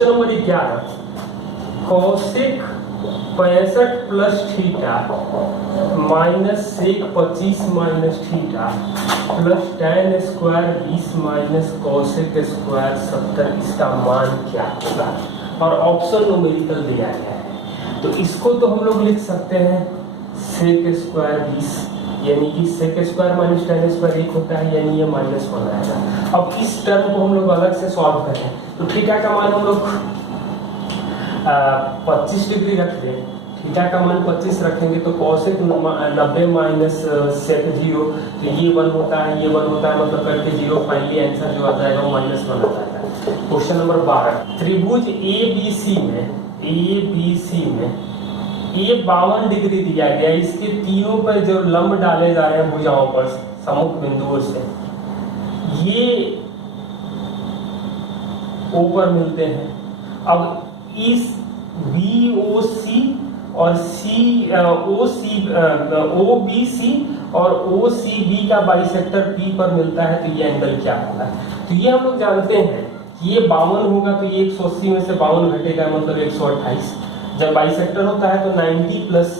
Number 11 cosec 65 plus theta minus sec 25 minus theta plus tan square 20 minus cosec square 70, इसका मान क्या होगा? और ऑप्शन न्यूमेरिकल दिया गया है, तो इसको तो हम लोग लिख सकते हैं सेक स्क्वायर 20, यानी कि sec square minus tan square 1 होता है, यानी ये -1 आएगा। अब इस टर्म को हम लोग अलग से सॉल्व करें तो थीटा का मान हम लोग 25 डिग्री रख दें, थीटा का मान 25 रखेंगे तो कौशिक 90 माइनस सेक 0, तो ये 1 होता है, ये 1 होता है, मतलब करके 0, फाइनली आंसर जो आ जाएगा वो -1 आ जाएगा। क्वेश्चन नंबर 12 त्रिभुज ABC में ये 52 डिग्री दिया गया, इसके तीनों पर जो लंब डाले जा रहे हैं भुजाओं पर सम्मुख बिंदुओं से, ये ऊपर मिलते हैं। अब इस BOC और OBC और OCB का बाइसेक्टर P पर मिलता है, तो ये एंगल क्या होगा? तो ये हम लोग जानते हैं कि ये 52 होगा, तो ये 180 में से 52 घटेगा, मतलब 128। जब बाइसेक्टर होता है तो 90 प्लस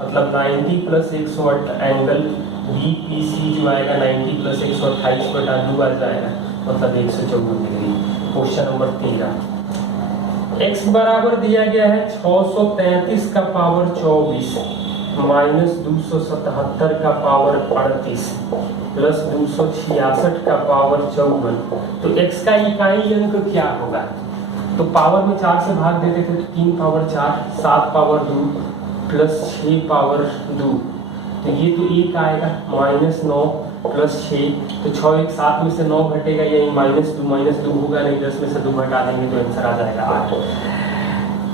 108 एंगल BPC जो आएगा 90 प्लस 128 बटा 2 आ जाएगा, मतलब 114 डिग्री। क्वेश्चन नंबर 13 x बराबर दिया गया है 633 का पावर 24 माइनस 277 का पावर 38 प्लस 266 का पावर 54, तो x का इकाई अंक क्या होगा? तो पावर में 4 से भाग देते थे तो 3 पावर 4, 7 पावर 2 प्लस 6 पावर 2, तो ये तो 1 आएगा, -9 प्लस 6, तो 6 1 7 में से 9 घटेगा, यानी -2 होगा नहीं, 10 में से 2 घटा देंगे तो आंसर आ जाएगा 8।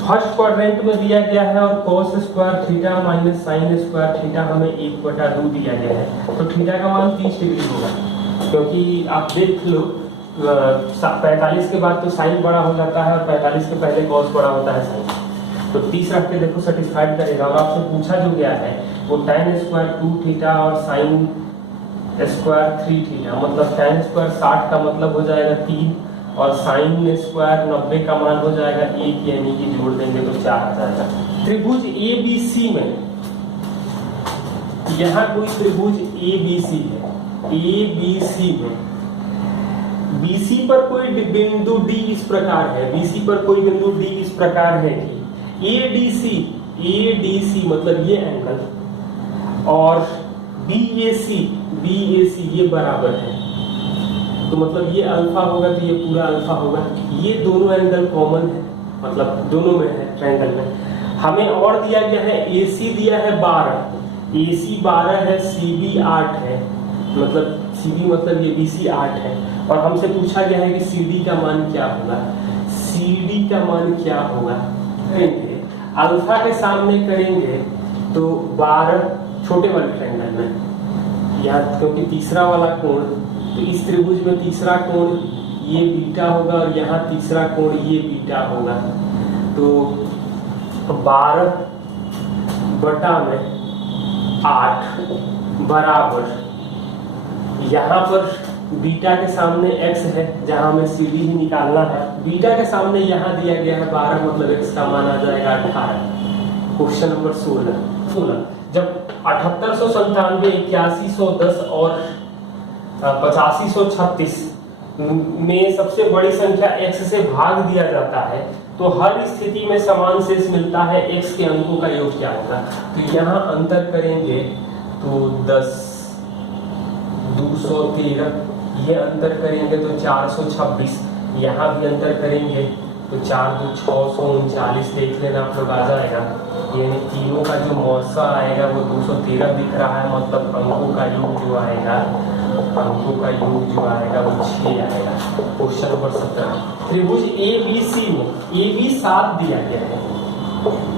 फर्स्ट क्वाड्रेंट में दिया गया है और cos square theta minus sine square theta हमें 1/2 दिया गया है, तो थीटा का मान 30 डिग्री होगा, क्योंकि आप देख लो 45 के बाद तो साइन बड़ा हो जाता है और 45 के पहले cos बड़ा होता है साइन, तो 30 रख के देखो सेटिस्फाइड करेगा। और आपसे पूछा जो गया है वो tan स्क्वायर 2 थीटा और साइन स्क्वायर 3 थीटा, मतलब tan स्क्वायर 60 का मतलब हो जाएगा 3 और साइन स्क्वायर 90 का मान हो जाएगा 1, यानी कि जोड़ देंगे तो 4 आ जाएगा। त्रिभुज ABC में, यहाँ कोई त्रिभुज ABC है, ABC में BC पर कोई बिंदु D इस प्रकार है, BC पर कोई बिंदु D इस प्रकार है कि ADC मतलब ये एंगल और BAC ये बराबर है, तो मतलब ये अल्फा होगा तो ये पूरा अल्फा होगा, ये दोनों एंगल कॉमन है, मतलब दोनों में है ट्रायंगल में। हमें और दिया गया है AC दिया है 12, AC 12 है, CB 8 है, मतलब CB मतलब ये BC 8 है, और हमसे पूछा गया है कि CD का मान क्या होगा? CD का मान क्या होगा? करेंगे अल्फा के सामने करेंगे तो 12 छोटे वाले ट्रायंगल में, यहाँ क्योंकि तीसरा वाला कोण, तो इस त्रिभुज में तीसरा कोण ये बीटा होगा और यहाँ तीसरा कोण ये बीटा होगा, तो 12 बटा में 8 बराबर, यहाँ पर बीटा के सामने x है जहां हमें CD ही निकालना है, बीटा के सामने यहाँ दिया गया है 12, मतलब x का मान आ जाएगा 18। क्वेश्चन नंबर 16 जब 7897, 8110 और 8536 में सबसे बड़ी संख्या x से भाग दिया जाता है, तो हर स्थिति में समान शेष मिलता है, x के अंकों का योग क्या होगा? तो यहाँ अंतर करेंगे तो 10, 213, ये अंतर करेंगे तो 426, यहाँ भी अंतर करेंगे तो 4 2 639, देख लेना आप लोग आ जाएगा, यानी तीनों का जो मौसा आएगा वो 213 दिख रहा है, मतलब अंकों का योग जो आएगा वो 6 आएगा। क्वेश्चन नंबर 17 त्रिभुज ABC में AB 7 दिया गया है,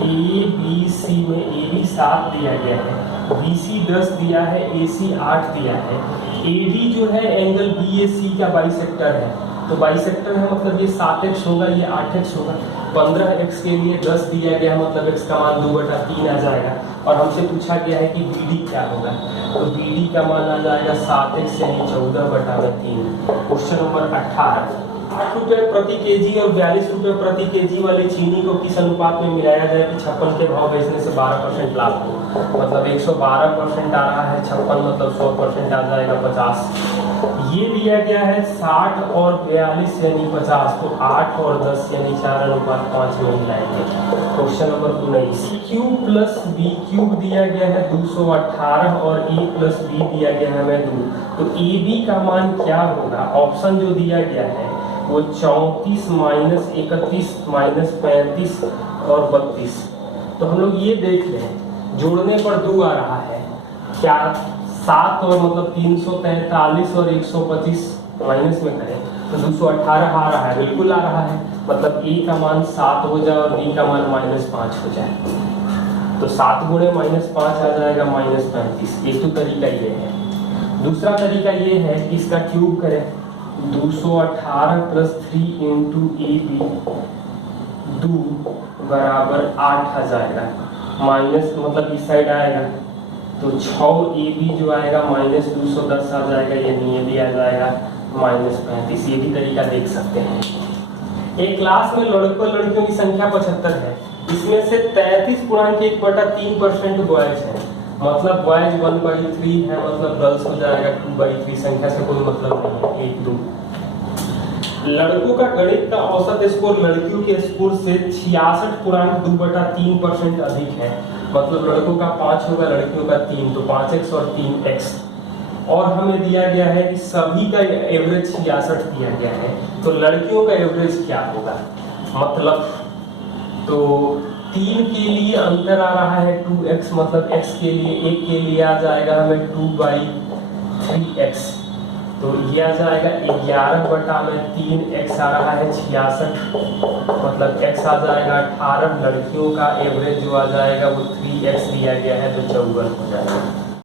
ABC में AB 7 दिया गया है, BC 10 दिया है, AC 8 दिया है, AD जो है एंगल BAC का बाइसेक्टर है, तो बाइसेक्टर है मतलब ये 7x होगा, ये 8x होगा, 15x के लिए 10 दिया गया, मतलब x का मान 2/3 आ जाएगा, और हमसे पूछा गया है कि BD क्या होगा, तो BD का मान आ जाएगा 7x यानी 14/3। क्वेश्चन नंबर 18 8 रुपए प्रति केजी और 42 रुपए प्रति केजी वाली चीनी को किस अनुपात में मिलाया जाए कि 56 के भाव बेचने से 12% लाभ हो। मतलब 112% आ रहा है, 56 मतलब 100% आ जाएगा 50। ये दिया गया है 60 और 42 यानी 50, तो 8 और 10 यानी 4:5 में मिलाएंगे। Question number 19, cube plus B cube दिया गया है 218 और ए प्लस बी दिया गया है हमें 2, तो ए बी का मान क्या होगा। ऑप्शन जो दिया गया है वो 34 माइनस 31 माइनस 35 और 32। तो हम लोग ये देख लें, जोड़ने पर 2 आ रहा है, क्या 7 और मतलब 343 और 125 माइनस में करें तो 218 आ रहा है, बिल्कुल आ रहा है। मतलब ए का मान 7 हो जाए और बी का मान -5 हो जाए, तो 7 गुणे -5 आ जाएगा -35। ये तो तरीका ये है। दूसरा तरीका ये है कि इसका क्यूब करें, 218 प्लस 3 इंटू ए बी 2 बराबर 8 आ जाएगा, माइनस मतलब इस साइड आएगा तो 6 ए बी जो आएगा -210 आ जाएगा, ये भी आ जाएगा -35। ये भी तरीका देख सकते हैं। एक क्लास में लड़कों लड़कियों की संख्या 75 है, इसमें से 33.1/3% बॉयज है, मतलब बॉयज 1/3 है, मतलब गर्ल्स हो जाएगा 2/3। संख्या से कोई मतलब नहीं है, 1 2। लड़कों का गणित का औसत स्कोर लड़कियों के स्कोर से 66.2/3% अधिक है, मतलब लड़कों का 5 होगा लड़कियों का 3, तो 5x और 3x। और हमें दिया गया है कि सभी का एवरेज 66 दिया गया है, तो लड़कियों का एवरेज क्या होगा। मतलब तो 3 के लिए अंतर आ रहा है 2x, मतलब x के लिए 1 के लिए आ जाएगा हमें 2/3x, तो ये आ जाएगा 11/3x आ रहा है 66, मतलब x आ जाएगा 18। लड़कियों का एवरेज जो आ जाएगा वो 3x दिया गया है, तो 54 हो जाएगा।